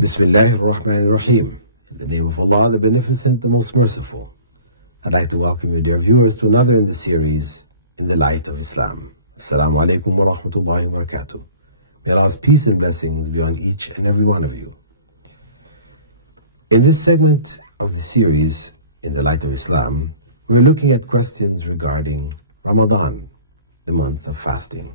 Bismillahir Rahmanir Rahim. In the name of Allah, the Beneficent, the Most Merciful. I'd like to welcome you, dear viewers, to another in the series, In the Light of Islam. Assalamu alaikum wa rahmatullahi wa barakatuh. May Allah's peace and blessings be on each and every one of you. In this segment of the series, In the Light of Islam, we're looking at questions regarding Ramadan, the month of fasting.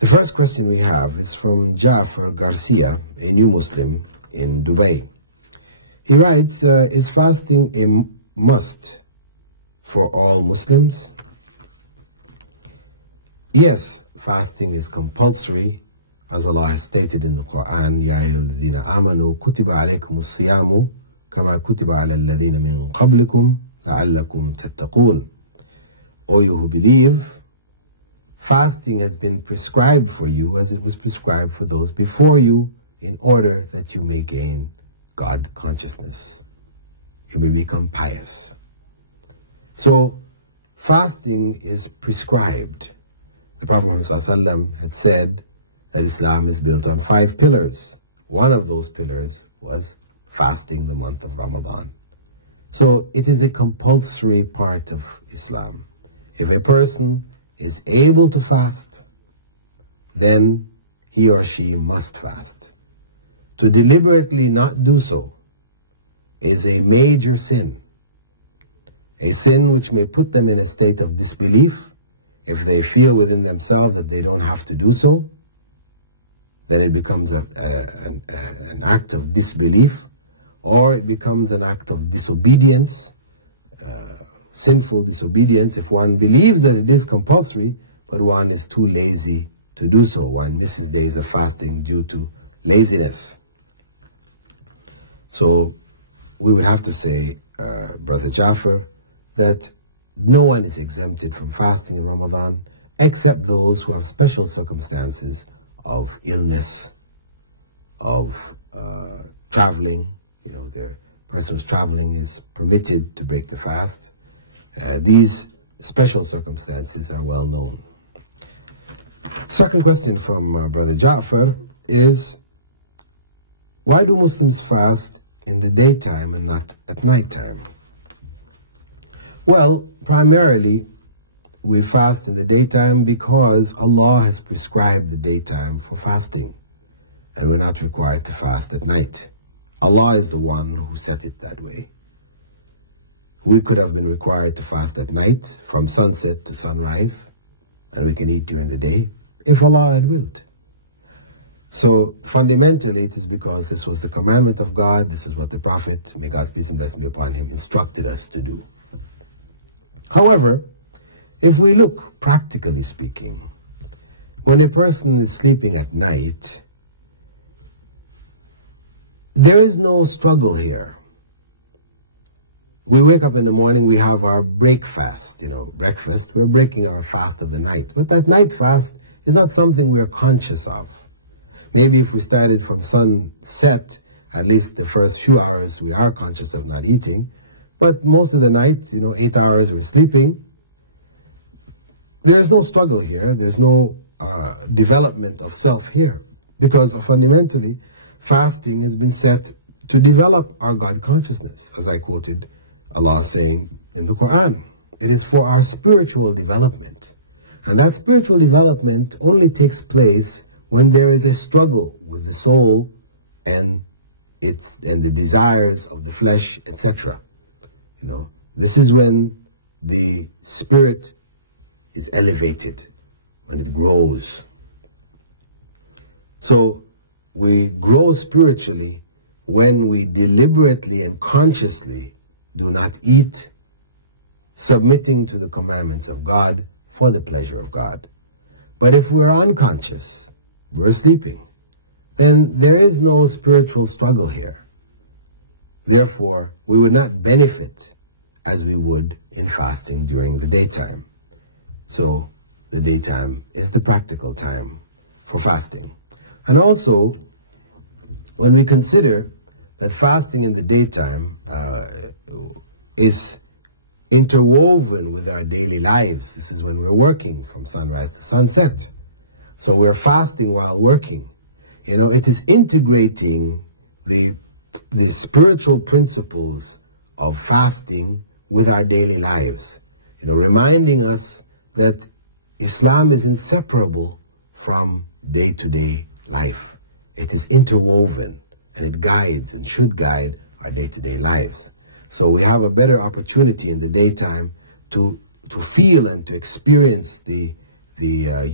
The first question we have is from Jafar Garcia, a new Muslim in Dubai. He writes, is fasting a must for all Muslims? Yes, fasting is compulsory, as Allah has stated in the Quran, Ya ayyuhalladhina amanu kutiba alaykumus siyamu kama kutiba ala alladhina min qablikum la'allakum tattaqun. O you who believe, fasting has been prescribed for you as it was prescribed for those before you, in order that you may gain God consciousness. You may become pious. So, fasting is prescribed. The Prophet Muhammad had said that Islam is built on 5 pillars. One of those pillars was fasting the month of Ramadan. So, it is a compulsory part of Islam. If a person is able to fast, then he or she must fast. To deliberately not do so is a major sin. A sin which may put them in a state of disbelief. If they feel within themselves that they don't have to do so, then it becomes an act of disbelief, or it becomes an act of disobedience, sinful disobedience, if one believes that it is compulsory, but one is too lazy to do so. One misses days of fasting due to laziness. So we would have to say, Brother Jafar, that no one is exempted from fasting in Ramadan, except those who have special circumstances of illness, of traveling. You know, the person who's traveling is permitted to break the fast. These special circumstances are well known. Second question from Brother Ja'far is, why do Muslims fast in the daytime and not at nighttime? Well, primarily we fast in the daytime because Allah has prescribed the daytime for fasting, and we're not required to fast at night. Allah is the one who set it that way. We could have been required to fast at night, from sunset to sunrise, and we can eat during the day, if Allah had willed. So, fundamentally, it is because this was the commandment of God, this is what the Prophet, may God's peace and blessing be upon him, instructed us to do. However, if we look, practically speaking, when a person is sleeping at night, there is no struggle here. We wake up in the morning, we have our breakfast, breakfast. We're breaking our fast of the night. But that night fast is not something we're conscious of. Maybe if we started from sunset, at least the first few hours, we are conscious of not eating. But most of the night, 8 hours we're sleeping. There's no struggle here. There's no development of self here. Because fundamentally, fasting has been set to develop our God consciousness, as I quoted Allah saying in the Quran. It is for our spiritual development. And that spiritual development only takes place when there is a struggle with the soul and the desires of the flesh, etc. This is when the spirit is elevated, when it grows. So we grow spiritually when we deliberately and consciously do not eat, submitting to the commandments of God for the pleasure of God. But if we're unconscious, we're sleeping, then there is no spiritual struggle here. Therefore, we would not benefit as we would in fasting during the daytime. So, the daytime is the practical time for fasting. And also, when we consider that fasting in the daytime is interwoven with our daily lives. This is when we're working from sunrise to sunset. So we're fasting while working. You know, it is integrating the spiritual principles of fasting with our daily lives. You know, reminding us that Islam is inseparable from day-to-day life. It is interwoven, and it guides and should guide our day-to-day lives. So we have a better opportunity in the daytime to feel and to experience the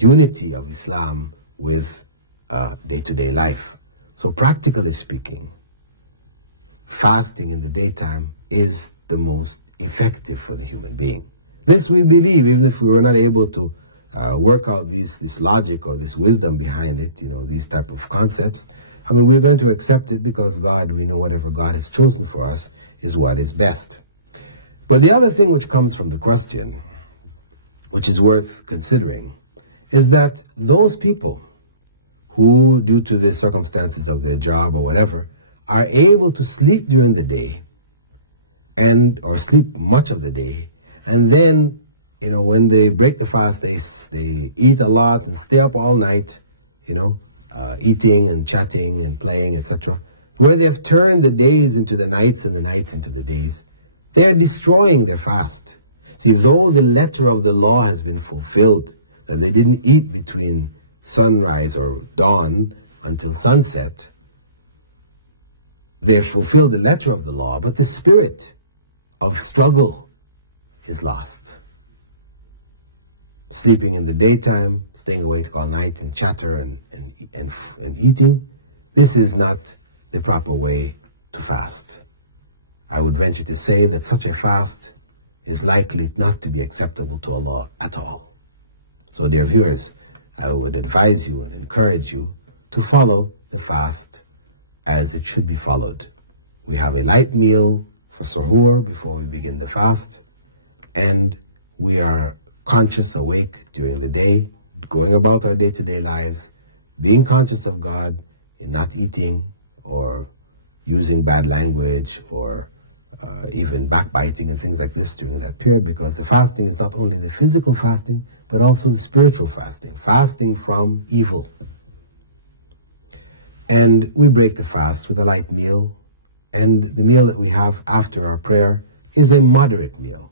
unity of Islam with day-to-day life. So practically speaking, fasting in the daytime is the most effective for the human being. This we believe, even if we were not able to work out this logic or this wisdom behind it, you know, these type of concepts. I mean, we're going to accept it because God, we know whatever God has chosen for us is what is best. But the other thing which comes from the question, which is worth considering, is that those people who, due to the circumstances of their job or whatever, are able to sleep during the day or sleep much of the day, and then, you know, when they break the fast, they eat a lot and stay up all night, you know, eating and chatting and playing, etc. Where they have turned the days into the nights and the nights into the days, they're destroying their fast. See, though the letter of the law has been fulfilled, and they didn't eat between sunrise or dawn until sunset, they fulfilled the letter of the law, but the spirit of struggle is lost. Sleeping in the daytime, staying awake all night and chatter and eating, this is not the proper way to fast. I would venture to say that such a fast is likely not to be acceptable to Allah at all. So dear viewers, I would advise you and encourage you to follow the fast as it should be followed. We have a light meal for suhoor before we begin the fast, and we are conscious, awake during the day, going about our day-to-day lives, being conscious of God in not eating or using bad language or even backbiting and things like this during that period, because the fasting is not only the physical fasting, but also the spiritual fasting, fasting from evil. And we break the fast with a light meal, and the meal that we have after our prayer is a moderate meal.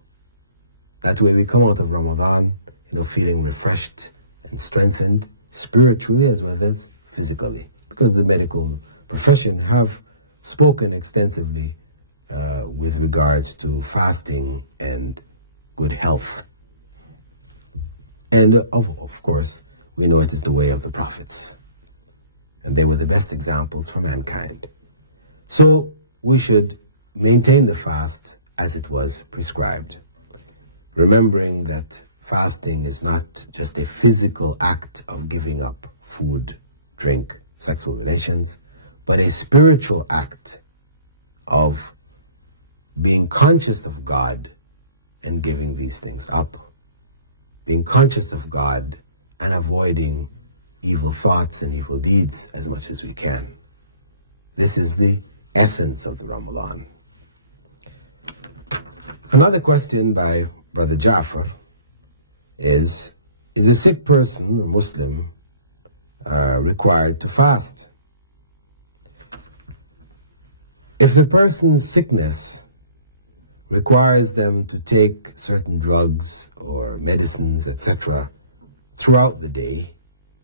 That way we come out of Ramadan, you know, feeling refreshed and strengthened spiritually as well as physically, because the medical profession have spoken extensively with regards to fasting and good health. And of course, we know it is the way of the prophets, and they were the best examples for mankind. So we should maintain the fast as it was prescribed, remembering that fasting is not just a physical act of giving up food, drink, sexual relations, but a spiritual act of being conscious of God and giving these things up. Being conscious of God and avoiding evil thoughts and evil deeds as much as we can. This is the essence of the Ramadan. Another question by Brother Jafar is a sick person, a Muslim, required to fast? If the person's sickness requires them to take certain drugs or medicines, etc., throughout the day,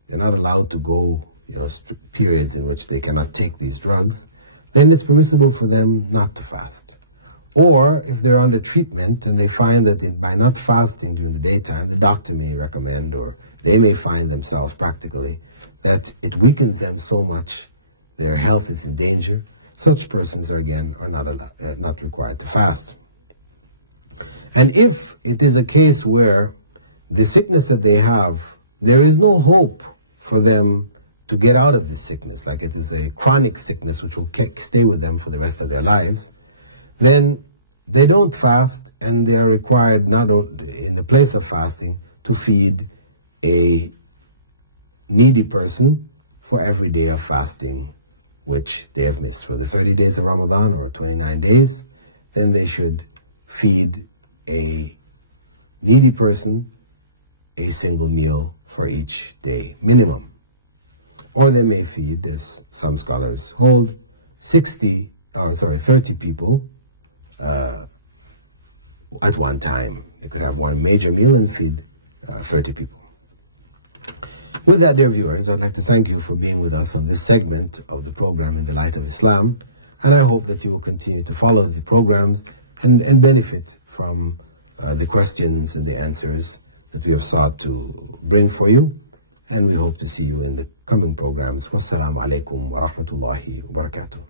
they're not allowed to go, you know, periods in which they cannot take these drugs, then it's permissible for them not to fast. Or if they're under treatment and they find that by not fasting during the daytime, the doctor may recommend, or they may find themselves practically, that it weakens them so much, their health is in danger, such persons are not required to fast. And if it is a case where the sickness that they have, there is no hope for them to get out of this sickness, like it is a chronic sickness which will stay with them for the rest of their lives, then they don't fast, and they are required, not in the place of fasting, to feed a needy person for every day of fasting which they have missed. For the 30 days of Ramadan, or 29 days, then they should feed a needy person a single meal for each day minimum. or they may feed, as some scholars hold, 30 people at one time. They could have one major meal and feed 30 people. With that, dear viewers, I'd like to thank you for being with us on this segment of the program In the Light of Islam, and I hope that you will continue to follow the programs and benefit from the questions and the answers that we have sought to bring for you, and we hope to see you in the coming programs. Wassalamu alaikum wa rahmatullahi wa barakatuh.